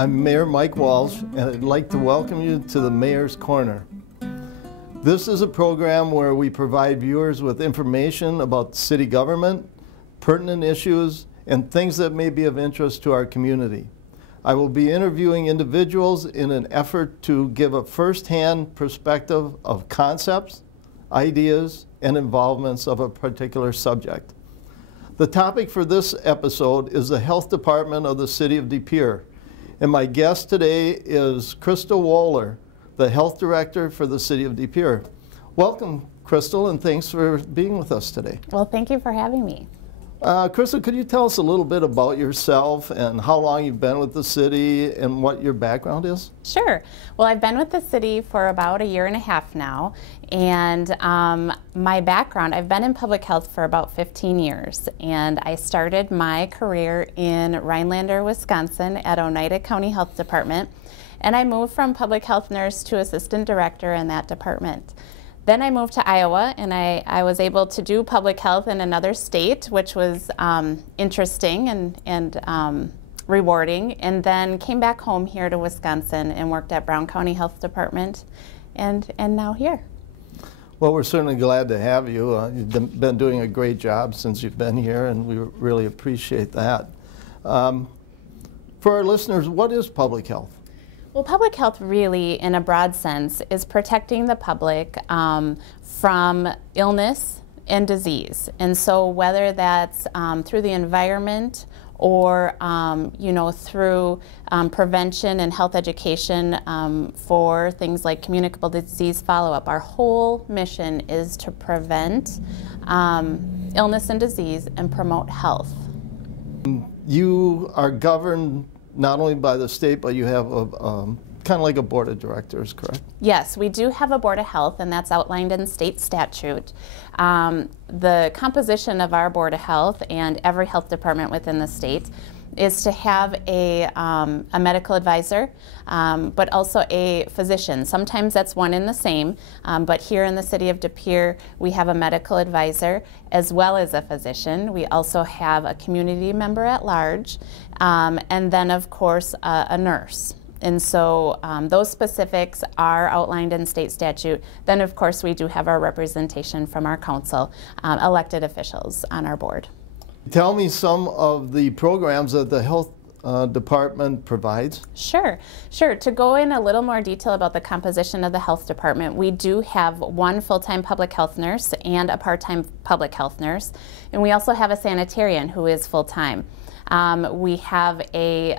I'm Mayor Mike Walsh, and I'd like to welcome you to the Mayor's Corner. This is a program where we provide viewers with information about city government, pertinent issues, and things that may be of interest to our community. I will be interviewing individuals in an effort to give a first-hand perspective of concepts, ideas, and involvements of a particular subject. The topic for this episode is the Health Department of the City of De Pere, and my guest today is Chrystal Woller, the Health Director for the City of De Pere. Welcome, Chrystal, and thanks for being with us today. Well, thank you for having me. Chrystal, could you tell us a little bit about yourself and how long you've been with the city and what your background is? Sure. Well, I've been with the city for about 1.5 years now, and my background, I've been in public health for about 15 years, and I started my career in Rhinelander, Wisconsin at Oneida County Health Department, and I moved from public health nurse to assistant director in that department. Then I moved to Iowa, and I was able to do public health in another state, which was interesting and rewarding, and then came back home here to Wisconsin and worked at Brown County Health Department, and now here. Well, we're certainly glad to have you. You've been doing a great job since you've been here, and we really appreciate that. For our listeners, what is public health? Well, public health really, in a broad sense, is protecting the public from illness and disease. And so whether that's through the environment or through prevention and health education for things like communicable disease follow-up, our whole mission is to prevent illness and disease and promote health. You are governed not only by the state, but you have kind of like a board of directors, correct? Yes, we do have a board of health, and that's outlined in state statute. The composition of our board of health and every health department within the state is to have a medical advisor, but also a physician. Sometimes that's one and the same, but here in the city of De Pere, we have a medical advisor as well as a physician. We also have a community member at large, and then of course a nurse. And so those specifics are outlined in state statute. Then of course we do have our representation from our council, elected officials on our board. Tell me some of the programs that the health department provides. Sure. To go in a little more detail about the composition of the health department, we do have one full-time public health nurse and a part-time public health nurse, and we also have a sanitarian who is full-time. We have a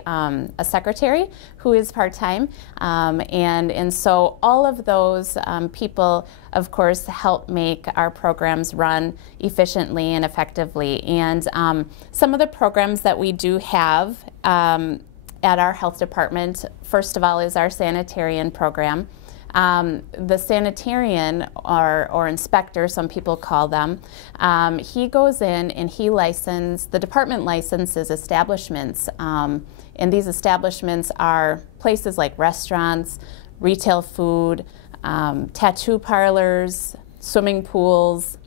secretary who is part-time, and so all of those people, of course, help make our programs run efficiently and effectively. And some of the programs that we do have at our health department, first of all, is our sanitarian program. The sanitarian, or inspector, some people call them, he goes in and the department licenses establishments, and these establishments are places like restaurants, retail food, tattoo parlors, swimming pools,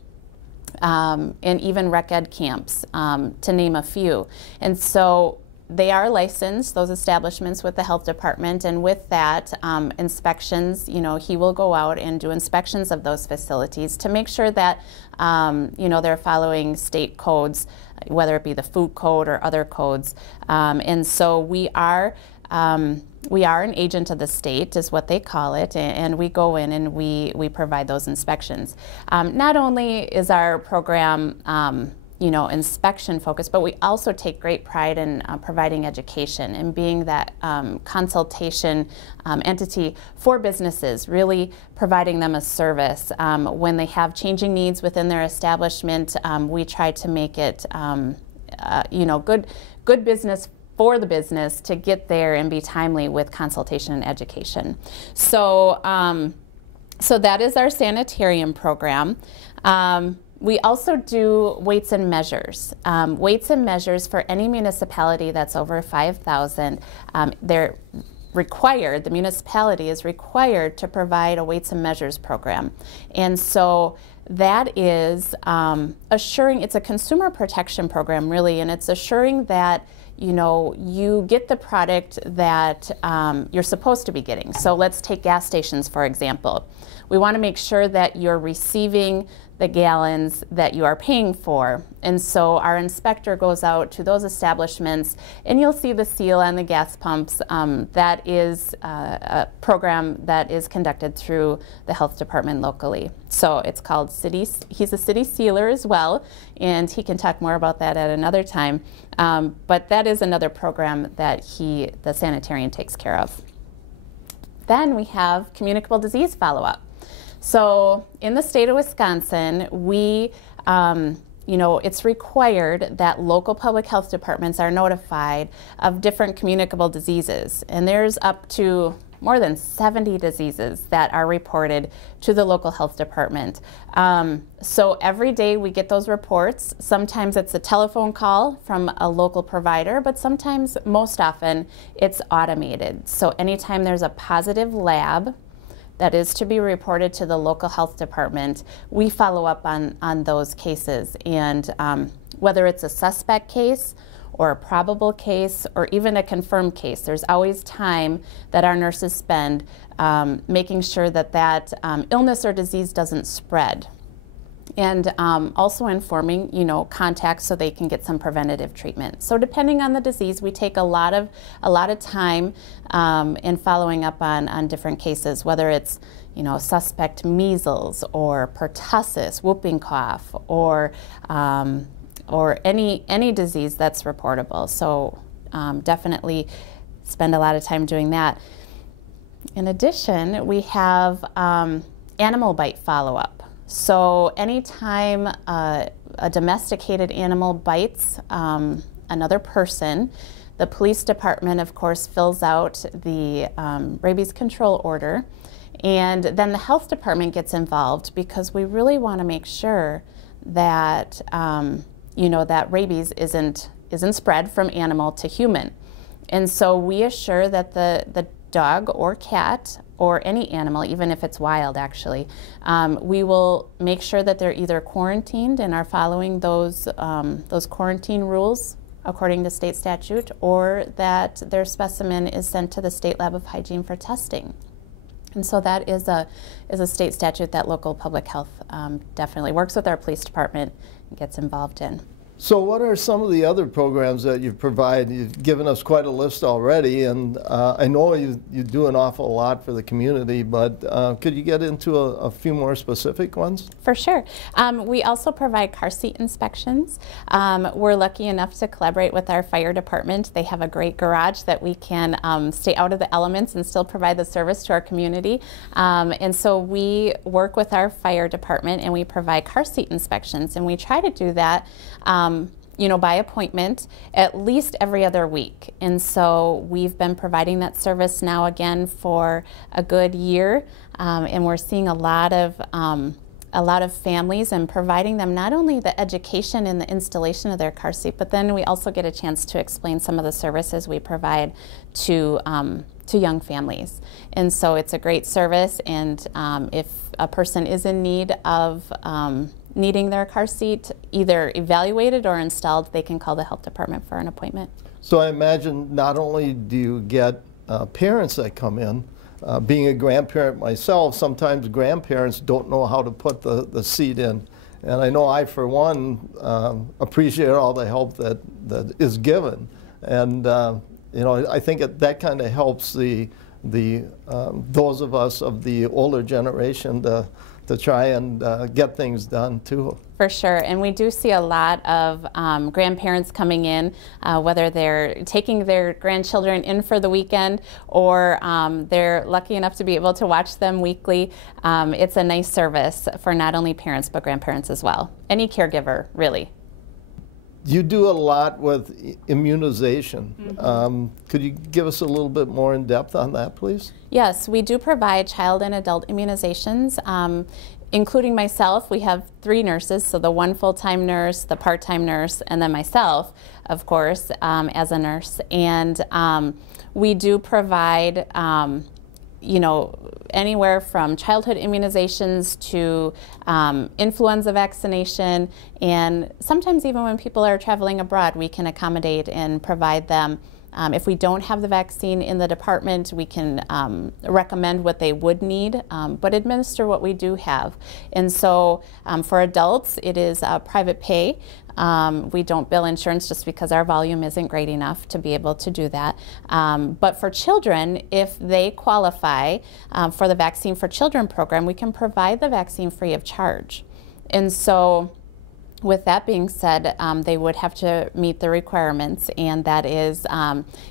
and even rec ed camps, to name a few. And so they are licensed, those establishments, with the health department, and with that, inspections, he will go out and do inspections of those facilities to make sure that, they're following state codes, whether it be the food code or other codes. And so we are an agent of the state, is what they call it, and we go in and we provide those inspections. Not only is our program inspection focused, but we also take great pride in providing education and being that consultation entity for businesses, really providing them a service. When they have changing needs within their establishment, we try to make it good business for the business to get there and be timely with consultation and education. So that is our sanitarian program. We also do weights and measures. Weights and measures for any municipality that's over 5,000. They're required, the municipality is required to provide a weights and measures program. And so that is assuring, it's a consumer protection program really, and it's assuring that you know, you get the product that you're supposed to be getting. So let's take gas stations, for example. We want to make sure that you're receiving the gallons that you are paying for. And so our inspector goes out to those establishments, and you'll see the seal on the gas pumps. That is a program that is conducted through the health department locally. So it's called he's a city sealer as well, and he can talk more about that at another time. But that is another program that the sanitarian takes care of. Then we have communicable disease follow-up. So in the state of Wisconsin, we, you know, it's required that local public health departments are notified of different communicable diseases. And there's up to more than 70 diseases that are reported to the local health department. So every day we get those reports. Sometimes it's a telephone call from a local provider, but sometimes, most often, it's automated. So anytime there's a positive lab that is to be reported to the local health department, we follow up on those cases. And whether it's a suspect case or a probable case or even a confirmed case, there's always time that our nurses spend making sure that that illness or disease doesn't spread. And also informing, you know, contacts so they can get some preventative treatment. So depending on the disease, we take a lot of time in following up on different cases, whether it's, you know, suspect measles or pertussis, whooping cough, or any disease that's reportable. So definitely spend a lot of time doing that. In addition, we have animal bite follow-up. So anytime a domesticated animal bites another person, the police department, of course, fills out the rabies control order, and then the health department gets involved because we really want to make sure that you know, that rabies isn't spread from animal to human. And so we assure that the dog or cat or any animal, even if it's wild actually, we will make sure that they're either quarantined and are following those quarantine rules according to state statute, or that their specimen is sent to the State Lab of Hygiene for testing. And so that is a state statute that local public health definitely works with our police department and gets involved in. So what are some of the other programs that you provide? You've given us quite a list already, and I know you do an awful lot for the community, but could you get into a few more specific ones? For sure. We also provide car seat inspections. We're lucky enough to collaborate with our fire department. They have a great garage that we can stay out of the elements and still provide the service to our community. And so we work with our fire department and we provide car seat inspections, and we try to do that you know, by appointment at least every other week. And so we've been providing that service now again for a good year, and we're seeing a lot of families and providing them not only the education and the installation of their car seat, but then we also get a chance to explain some of the services we provide to young families. And so it's a great service, and if a person is in need of needing their car seat either evaluated or installed, they can call the health department for an appointment. So I imagine not only do you get parents that come in, being a grandparent myself, sometimes grandparents don't know how to put the seat in. And I know I, for one, appreciate all the help that is given. And you know, I think that kind of helps those of us of the older generation to try and get things done too. For sure, and we do see a lot of grandparents coming in, whether they're taking their grandchildren in for the weekend or they're lucky enough to be able to watch them weekly. It's a nice service for not only parents but grandparents as well. Any caregiver, really. You do a lot with immunization. Mm-hmm. Could you give us a little bit more in depth on that, please? Yes, we do provide child and adult immunizations, including myself. We have 3 nurses, so the one full-time nurse, the part-time nurse, and then myself, of course, as a nurse. And we do provide you know, anywhere from childhood immunizations to influenza vaccination, and sometimes even when people are traveling abroad, we can accommodate and provide them. If we don't have the vaccine in the department, we can recommend what they would need, but administer what we do have. And so for adults, it is private pay. We don't bill insurance just because our volume isn't great enough to be able to do that. But for children, if they qualify for the Vaccine for Children program, we can provide the vaccine free of charge. And so with that being said, they would have to meet the requirements, and that is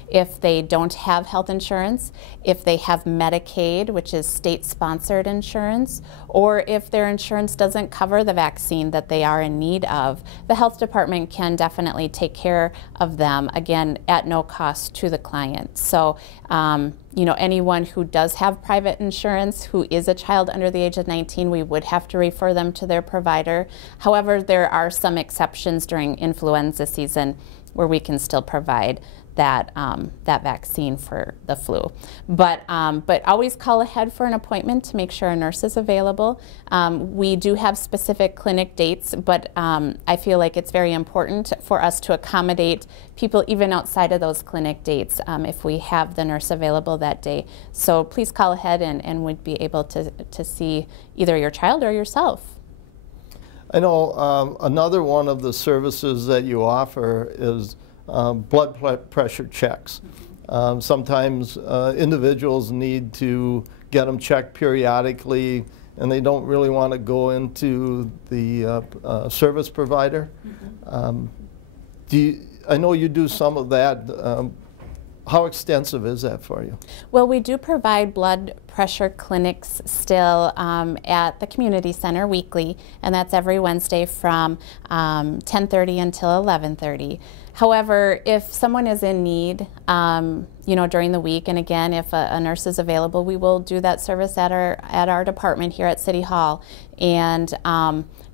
if they don't have health insurance, if they have Medicaid, which is state-sponsored insurance, or if their insurance doesn't cover the vaccine that they are in need of, the health department can definitely take care of them, again, at no cost to the client. So, you know, anyone who does have private insurance who is a child under the age of 19, we would have to refer them to their provider. However, there are some exceptions during influenza season where we can still provide that that vaccine for the flu. But always call ahead for an appointment to make sure a nurse is available. We do have specific clinic dates, but I feel like it's very important for us to accommodate people even outside of those clinic dates if we have the nurse available that day. So please call ahead and we'd be able to see either your child or yourself. I know another one of the services that you offer is blood pressure checks. Sometimes individuals need to get them checked periodically, and they don't really want to go into the service provider. I know you do some of that. How extensive is that for you? Well, we do provide blood pressure clinics still at the community center weekly, and that's every Wednesday from 10:30 until 11:30. However, if someone is in need, you know, during the week, and again, if a nurse is available, we will do that service at our department here at City Hall. And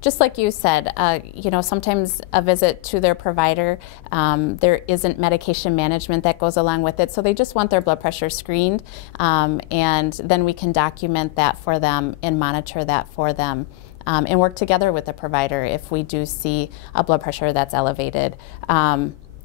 just like you said, you know, sometimes a visit to their provider, there isn't medication management that goes along with it, so they just want their blood pressure screened, and then we can document that for them and monitor that for them. And work together with the provider if we do see a blood pressure that's elevated.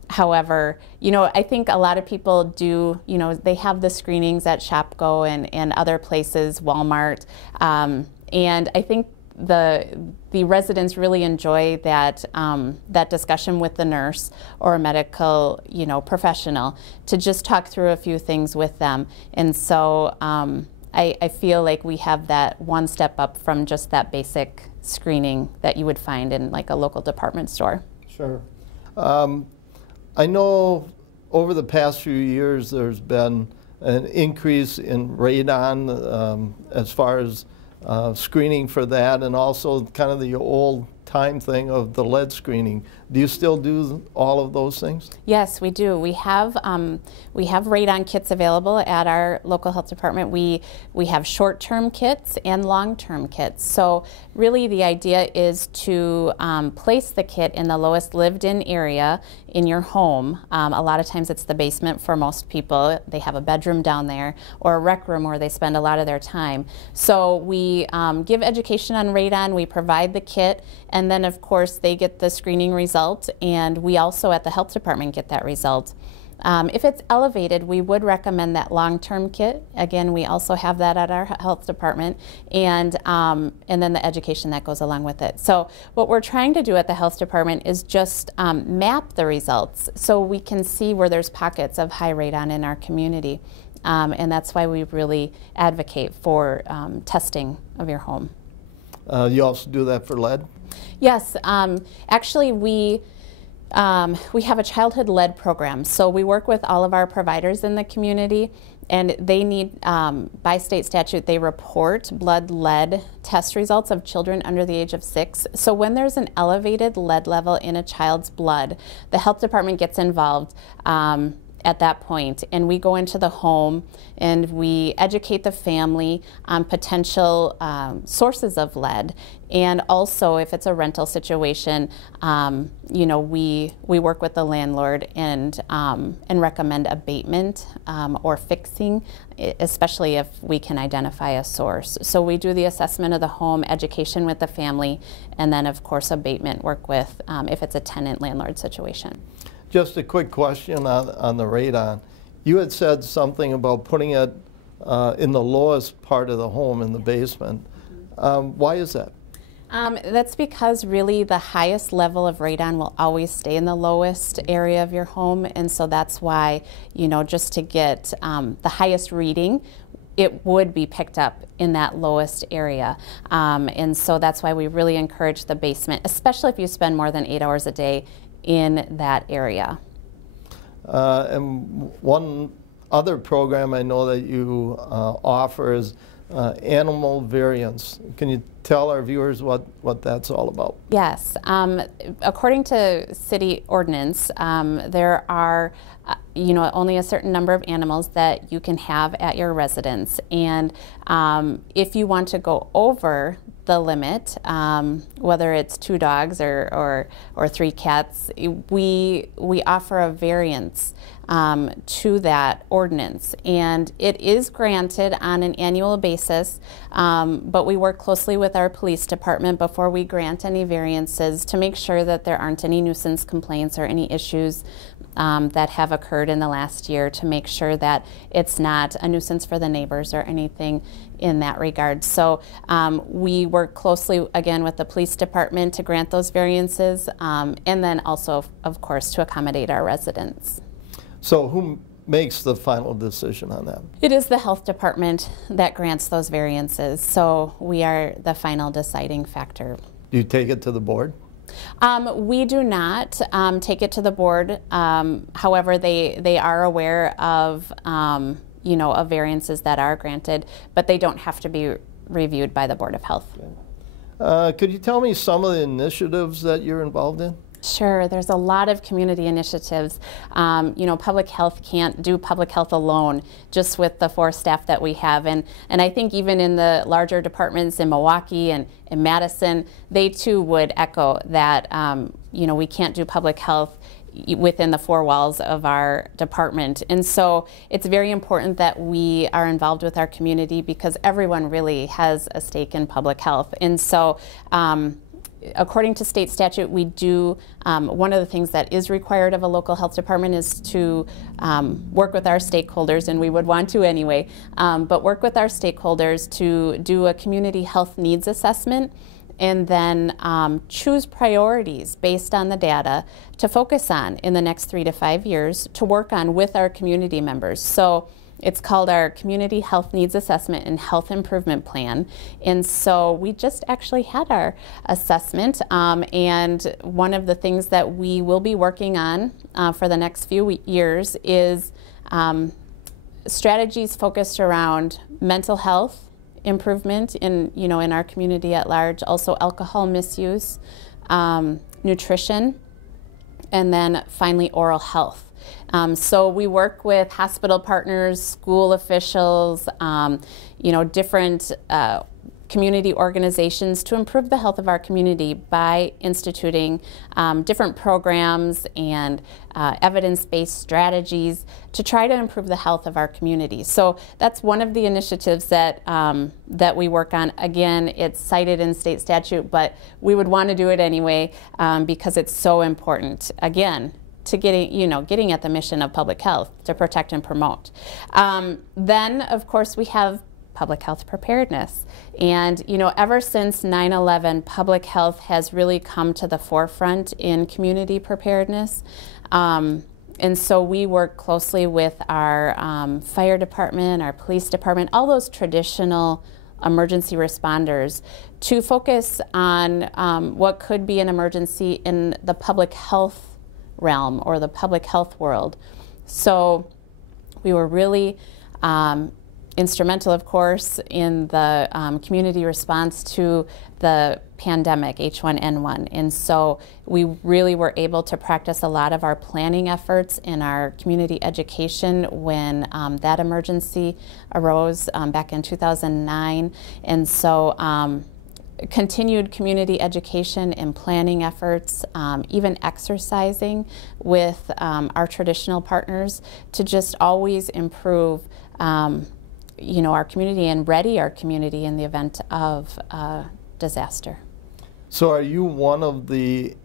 However, you know, I think a lot of people do, you know, they have the screenings at ShopGo and other places, Walmart, and I think the residents really enjoy that that discussion with the nurse or a medical, you know, professional to just talk through a few things with them. And so I feel like we have that one step up from just that basic screening that you would find in like a local department store. Sure. I know over the past few years there's been an increase in radon as far as screening for that, and also kind of the old time thing of the lead screening. Do you still do all of those things? Yes, we do. We have radon kits available at our local health department. We have short-term kits and long-term kits. So really the idea is to place the kit in the lowest lived-in area in your home. A lot of times it's the basement for most people. They have a bedroom down there or a rec room where they spend a lot of their time. So we give education on radon. We provide the kit, and then of course they get the screening result, and we also at the health department get that result. If it's elevated, we would recommend that long-term kit. Again, we also have that at our health department, and then the education that goes along with it. So what we're trying to do at the health department is just map the results so we can see where there's pockets of high radon in our community. And that's why we really advocate for testing of your home. You also do that for lead? Yes, actually we have a childhood lead program. So we work with all of our providers in the community, and they need, by state statute, they report blood lead test results of children under the age of 6. So when there's an elevated lead level in a child's blood, the health department gets involved. at that point, and we go into the home and we educate the family on potential sources of lead, and also if it's a rental situation, we work with the landlord and recommend abatement or fixing, especially if we can identify a source. So we do the assessment of the home, education with the family, and then of course abatement work with if it's a tenant-landlord situation. Just a quick question on the radon. You had said something about putting it in the lowest part of the home, in the basement. Why is that? That's because really the highest level of radon will always stay in the lowest area of your home, and so that's why, just to get the highest reading, it would be picked up in that lowest area. And so that's why we really encourage the basement, especially if you spend more than 8 hours a day in that area. And one other program I know that you offer is animal variance. Can you tell our viewers what that's all about? Yes. According to city ordinance, there are only a certain number of animals that you can have at your residence, and if you want to go over the limit, whether it's 2 dogs or 3 cats, we offer a variance to that ordinance, and it is granted on an annual basis, but we work closely with our police department before we grant any variances to make sure that there aren't any nuisance complaints or any issues that have occurred in the last year, to make sure that it's not a nuisance for the neighbors or anything in that regard. So we work closely again with the police department to grant those variances, and then also of course to accommodate our residents. So who makes the final decision on that? It is the health department that grants those variances, so we are the final deciding factor. Do you take it to the board? We do not take it to the board. However, they are aware of of variances that are granted, but they don't have to be reviewed by the Board of Health. Could you tell me some of the initiatives that you're involved in? Sure, there's a lot of community initiatives. Public health can't do public health alone, just with the 4 staff that we have. And I think even in the larger departments in Milwaukee and in Madison, they too would echo that, we can't do public health within the 4 walls of our department. And so it's very important that we are involved with our community, because everyone really has a stake in public health. And so according to state statute, we do, one of the things that is required of a local health department is to work with our stakeholders, and we would want to anyway, but work with our stakeholders to do a community health needs assessment, and then choose priorities based on the data to focus on in the next 3 to 5 years to work on with our community members. So it's called our Community Health Needs Assessment and Health Improvement Plan. And so we just actually had our assessment, and one of the things that we will be working on for the next few years is strategies focused around mental health improvement in our community at large, also alcohol misuse, nutrition, and then finally oral health. So we work with hospital partners, school officials, different community organizations to improve the health of our community by instituting different programs and evidence-based strategies to try to improve the health of our community. So that's one of the initiatives that that we work on. Again, it's cited in state statute, but we would want to do it anyway because it's so important. Again, to getting at the mission of public health, to protect and promote. Then, of course, we have public health preparedness. And, ever since 9/11, public health has really come to the forefront in community preparedness. And so we work closely with our fire department, our police department, all those traditional emergency responders to focus on what could be an emergency in the public health realm or the public health world. So we were really instrumental, of course, in the community response to the pandemic, H1N1. And so we really were able to practice a lot of our planning efforts in our community education when that emergency arose back in 2009. And so continued community education and planning efforts, even exercising with our traditional partners to just always improve our community and ready our community in the event of disaster. So are you one of the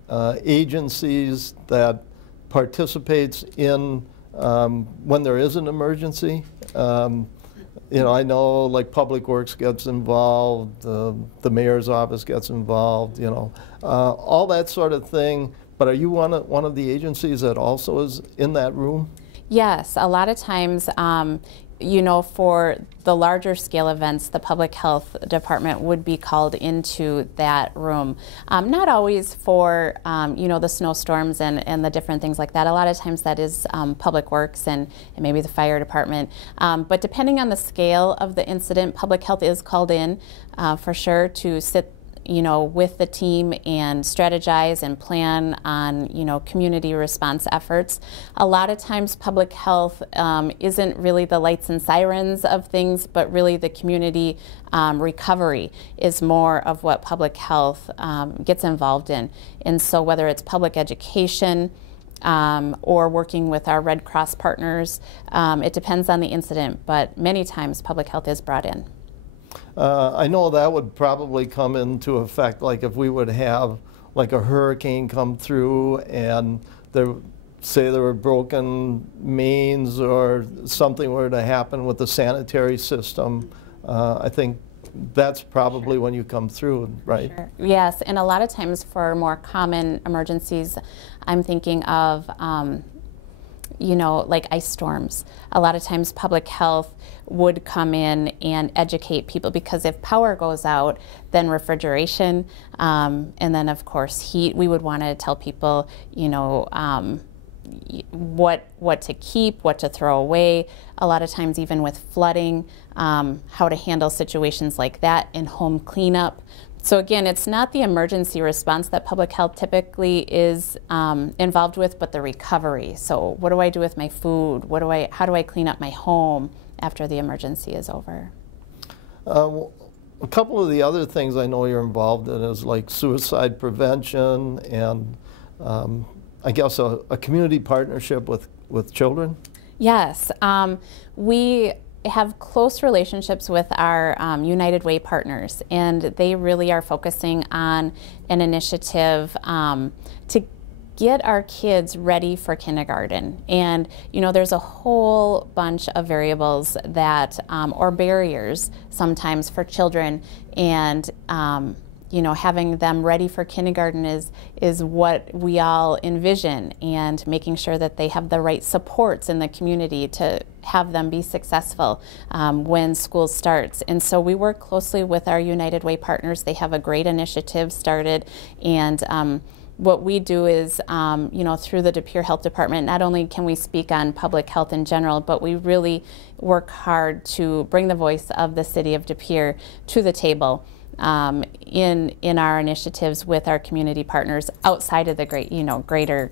agencies that participates in when there is an emergency? I know like Public Works gets involved, the mayor's office gets involved, all that sort of thing. But are you one of the agencies that also is in that room? Yes, a lot of times, for the larger scale events, the public health department would be called into that room. Not always for, the snowstorms and the different things like that. A lot of times that is public works and maybe the fire department. But depending on the scale of the incident, public health is called in for sure to sit with the team and strategize and plan on, community response efforts. A lot of times public health isn't really the lights and sirens of things, but really the community recovery is more of what public health gets involved in. And so whether it's public education or working with our Red Cross partners, it depends on the incident, but many times public health is brought in. I know that would probably come into effect, like if we would have like a hurricane come through and say there were broken mains or something were to happen with the sanitary system. I think that's probably when you come through, right? Sure. Yes, and a lot of times for more common emergencies, I'm thinking of like ice storms. A lot of times public health would come in and educate people, because if power goes out, then refrigeration, and then of course heat, we would want to tell people, what to keep, what to throw away. A lot of times even with flooding, how to handle situations like that, and home cleanup. So again, it's not the emergency response that public health typically is involved with, but the recovery. So what do I do with my food? How do I clean up my home after the emergency is over? A couple of the other things I know you're involved in is like suicide prevention and I guess a community partnership with children. Yes, we have close relationships with our United Way partners, and they really are focusing on an initiative to get our kids ready for kindergarten. And there's a whole bunch of variables that or barriers sometimes for children, and having them ready for kindergarten is what we all envision, and making sure that they have the right supports in the community to have them be successful when school starts. And so we work closely with our United Way partners. They have a great initiative started, and what we do is, through the De Pere Health Department, not only can we speak on public health in general, but we really work hard to bring the voice of the city of De Pere to the table in our initiatives with our community partners outside of the greater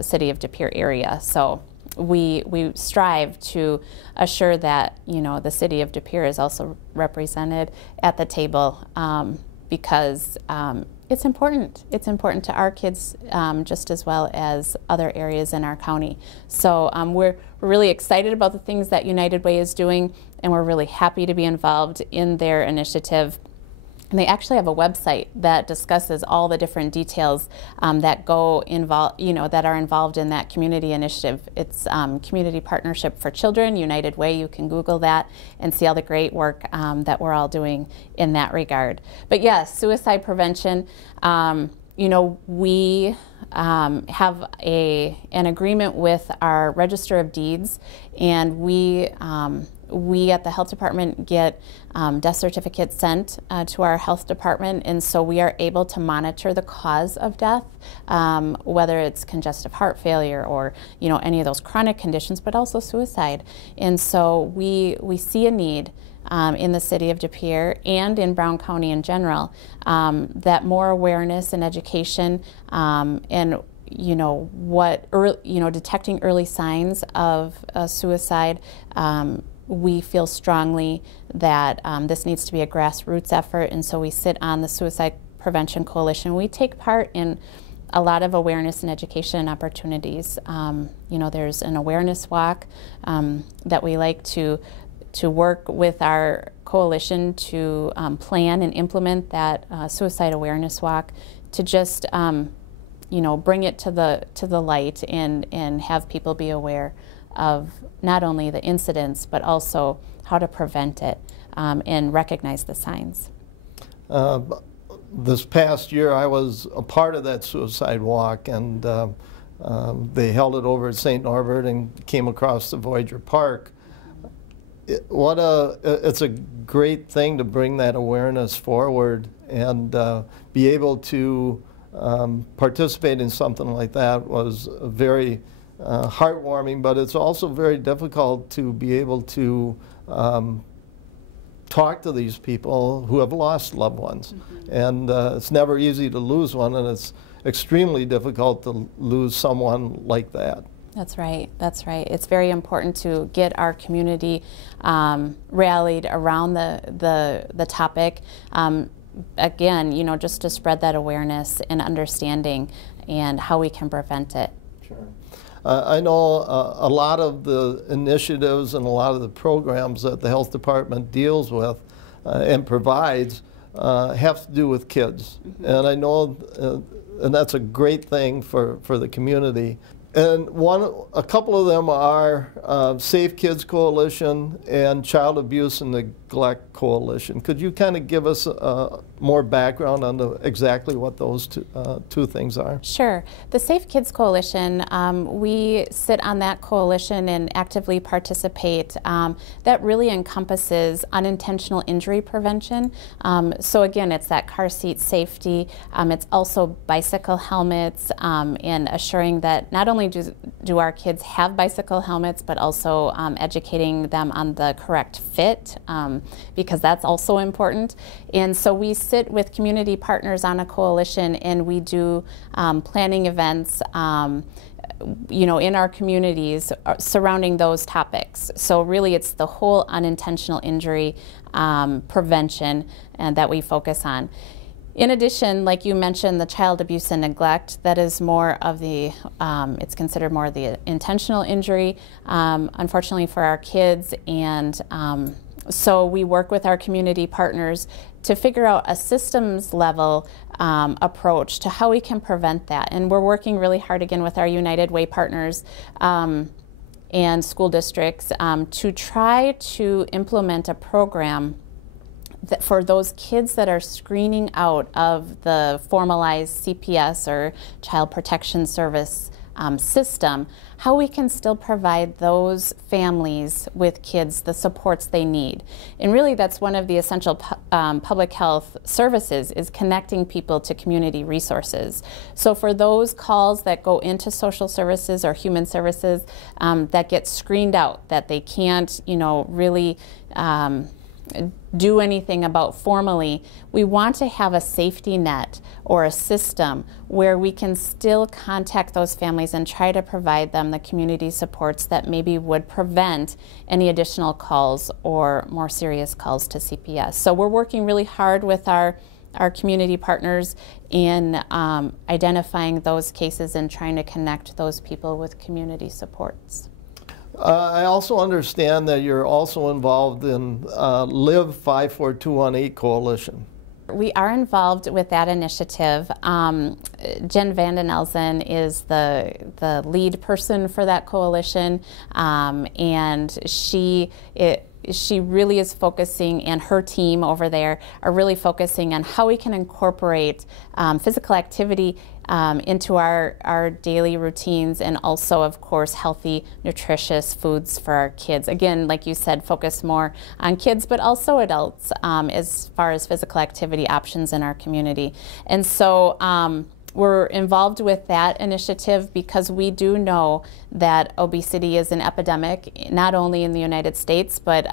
city of De Pere area. So we strive to assure that the city of De Pere is also represented at the table, because it's important. It's important to our kids just as well as other areas in our county. So we're really excited about the things that United Way is doing, and we're really happy to be involved in their initiative. And they actually have a website that discusses all the different details that that are involved in that community initiative. It's Community Partnership for Children, United Way. You can Google that and see all the great work that we're all doing in that regard. But yes, suicide prevention. We have an agreement with our Register of Deeds, and we we at the health department get death certificates sent to our health department, and so we are able to monitor the cause of death, whether it's congestive heart failure or any of those chronic conditions, but also suicide. And so we see a need in the city of De Pere and in Brown County in general, that more awareness and education and detecting early signs of suicide. We feel strongly that this needs to be a grassroots effort, and so we sit on the Suicide Prevention Coalition. We take part in a lot of awareness and education opportunities. There's an awareness walk that we like to work with our coalition to plan and implement that suicide awareness walk, to just bring it to the light and have people be aware of not only the incidents but also how to prevent it and recognize the signs. This past year I was a part of that suicide walk, and they held it over at St. Norbert and came across the Voyager Park. It's a great thing to bring that awareness forward and be able to participate in something like that was very heartwarming, but it's also very difficult to be able to talk to these people who have lost loved ones. Mm-hmm. And it's never easy to lose one, and it's extremely difficult to lose someone like that. That's right. That's right. It's very important to get our community rallied around the topic. Again, just to spread that awareness and understanding and how we can prevent it. Sure. I know a lot of the initiatives and a lot of the programs that the health department deals with and provides have to do with kids. Mm-hmm. And I know, and that's a great thing for the community. And a couple of them are Safe Kids Coalition and Child Abuse and Neglect Coalition. Could you kind of give us more background on exactly what those two things are? Sure. The Safe Kids Coalition, we sit on that coalition and actively participate. That really encompasses unintentional injury prevention. So again, it's that car seat safety. It's also bicycle helmets and assuring that not only do our kids have bicycle helmets, but also educating them on the correct fit, because that's also important. And so we sit with community partners on a coalition, and we do planning events in our communities surrounding those topics. So really it's the whole unintentional injury prevention that we focus on. In addition, like you mentioned, the child abuse and neglect, that is more of the, it's considered more of the intentional injury, unfortunately for our kids. And so we work with our community partners to figure out a systems level approach to how we can prevent that. And we're working really hard again with our United Way partners and school districts to try to implement a program that for those kids that are screening out of the formalized CPS or Child Protection Service system, how we can still provide those families with kids the supports they need. And really that's one of the essential public health services, is connecting people to community resources. So for those calls that go into social services or human services that get screened out, that they can't really do anything about formally, we want to have a safety net or a system where we can still contact those families and try to provide them the community supports that maybe would prevent any additional calls or more serious calls to CPS. So we're working really hard with our community partners in identifying those cases and trying to connect those people with community supports. I also understand that you're also involved in Live 54218 Coalition. We are involved with that initiative. Jen Vanden Elzen is the lead person for that coalition, and she she really is focusing, and her team over there are really focusing on how we can incorporate physical activity into our daily routines, and also, of course, healthy, nutritious foods for our kids. Again, like you said, focus more on kids, but also adults as far as physical activity options in our community. And so we're involved with that initiative because we do know that obesity is an epidemic, not only in the United States, but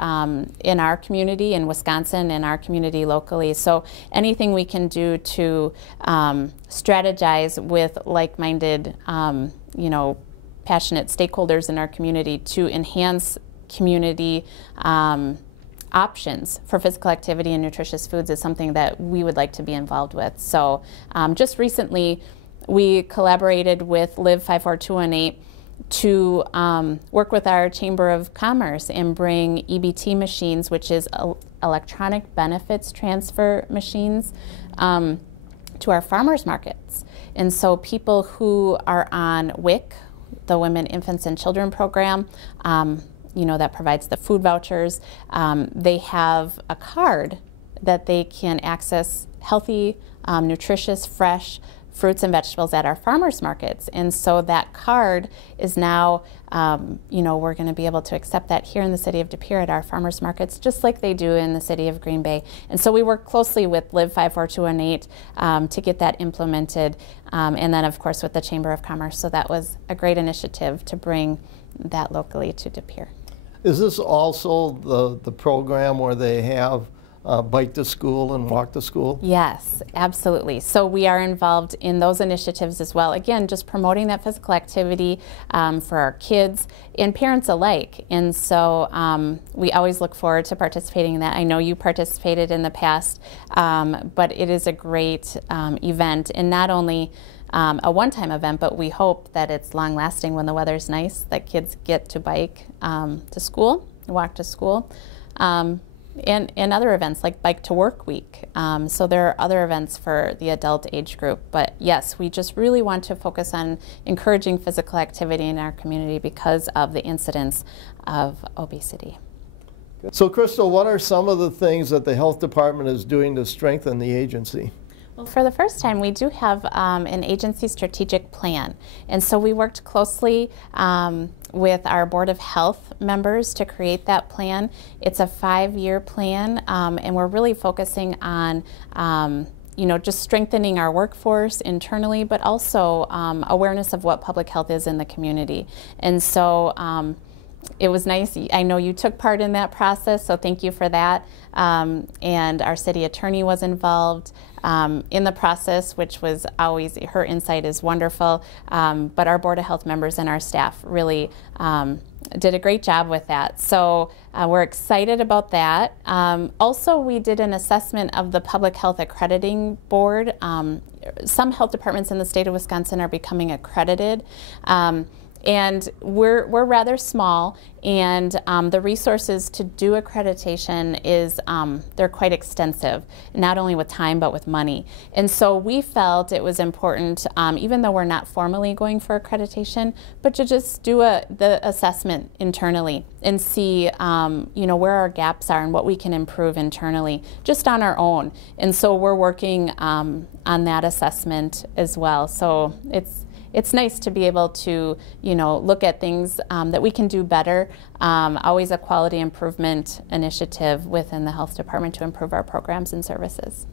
in our community, in Wisconsin, in our community locally. So anything we can do to strategize with like-minded, passionate stakeholders in our community to enhance community options for physical activity and nutritious foods is something that we would like to be involved with. So just recently, we collaborated with Live 54218 to work with our Chamber of Commerce and bring EBT machines, which is electronic benefits transfer machines, to our farmers markets. And so people who are on WIC, the Women, Infants, and Children program, that provides the food vouchers, they have a card that they can access healthy, nutritious, fresh fruits and vegetables at our farmers markets. And so that card is now, we're going to be able to accept that here in the city of De Pere at our farmers markets, just like they do in the city of Green Bay. And so we work closely with Live 54218 to get that implemented, and then of course with the Chamber of Commerce. So that was a great initiative to bring that locally to De Pere. Is this also the program where they have bike to school and walk to school? Yes, absolutely. So we are involved in those initiatives as well. Again, just promoting that physical activity for our kids and parents alike. And so we always look forward to participating in that. I know you participated in the past, but it is a great event, and not only a one-time event, but we hope that it's long-lasting when the weather's nice, that kids get to bike to school, walk to school, and other events like Bike to Work Week. So there are other events for the adult age group. But yes, we just really want to focus on encouraging physical activity in our community because of the incidence of obesity. So Chrystal, what are some of the things that the health department is doing to strengthen the agency? Well, for the first time, we do have an agency strategic plan. And so we worked closely with our Board of Health members to create that plan. It's a 5-year plan, and we're really focusing on just strengthening our workforce internally, but also awareness of what public health is in the community. And so it was nice. I know you took part in that process, so thank you for that. And our city attorney was involved in the process, which was always, her insight is wonderful. But our Board of Health members and our staff really did a great job with that. So we're excited about that. Also, we did an assessment of the Public Health Accrediting Board. Some health departments in the state of Wisconsin are becoming accredited. And we're rather small, and the resources to do accreditation is, they're quite extensive, not only with time but with money. And so we felt it was important, even though we're not formally going for accreditation, but to just do the assessment internally and see where our gaps are and what we can improve internally, just on our own. And so we're working on that assessment as well. So it's nice to be able to, look at things that we can do better. Always a quality improvement initiative within the health department to improve our programs and services.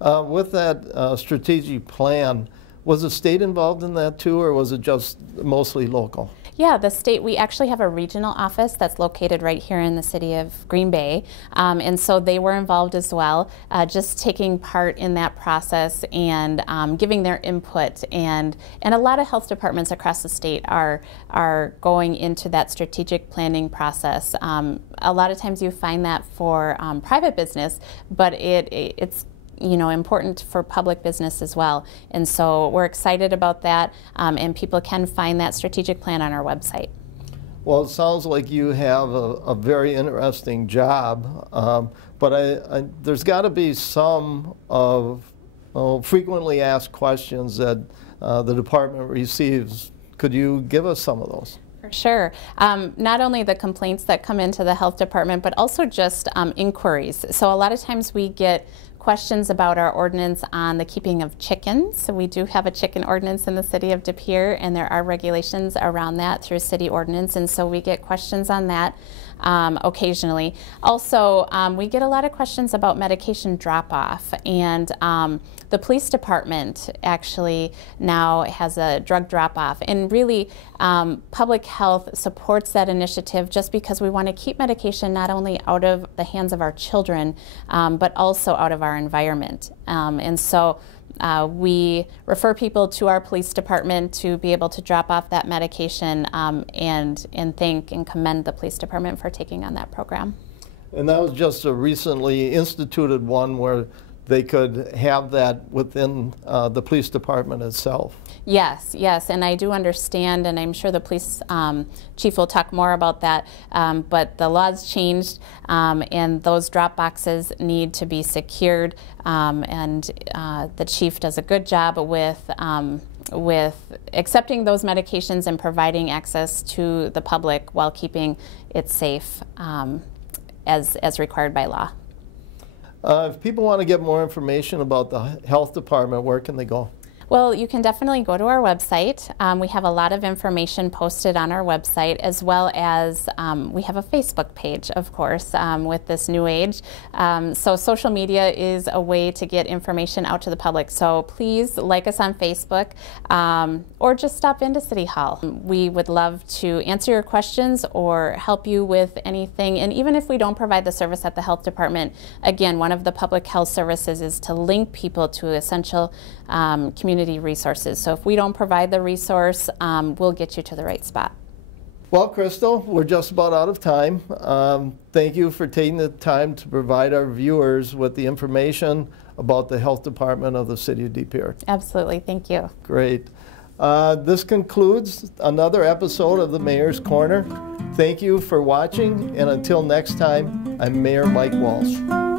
With that strategic plan, was the state involved in that too, or was it just mostly local? Yeah, the state, we actually have a regional office that's located right here in the city of Green Bay, and so they were involved as well, just taking part in that process and giving their input. And a lot of health departments across the state are going into that strategic planning process. A lot of times you find that for private business, but it's important for public business as well. And so we're excited about that, and people can find that strategic plan on our website. Well, it sounds like you have a very interesting job, but there's got to be some of frequently asked questions that the department receives. Could you give us some of those? For sure. Not only the complaints that come into the health department, but also just inquiries. So a lot of times we get questions about our ordinance on the keeping of chickens. So we do have a chicken ordinance in the city of De Pere, and there are regulations around that through city ordinance, and so we get questions on that occasionally. Also, we get a lot of questions about medication drop-off, and the police department actually now has a drug drop-off, and really public health supports that initiative just because we want to keep medication not only out of the hands of our children, but also out of our environment. And so we refer people to our police department to be able to drop off that medication, and thank and commend the police department for taking on that program. And that was just a recently instituted one where they could have that within the police department itself. Yes, yes, and I do understand, and I'm sure the police chief will talk more about that, but the laws changed, and those drop boxes need to be secured, and the chief does a good job with accepting those medications and providing access to the public while keeping it safe as required by law. If people want to get more information about the health department, where can they go? Well, you can definitely go to our website. We have a lot of information posted on our website, as well as we have a Facebook page, of course, with this new age. So social media is a way to get information out to the public. So please like us on Facebook, or just stop into City Hall. We would love to answer your questions or help you with anything. And even if we don't provide the service at the health department, again, one of the public health services is to link people to essential community resources. So if we don't provide the resource, we'll get you to the right spot. Well, Chrystal, we're just about out of time. Thank you for taking the time to provide our viewers with the information about the health department of the city of De Pere. Absolutely, thank you. Great. This concludes another episode of the Mayor's Corner. Thank you for watching, and until next time, I'm Mayor Mike Walsh.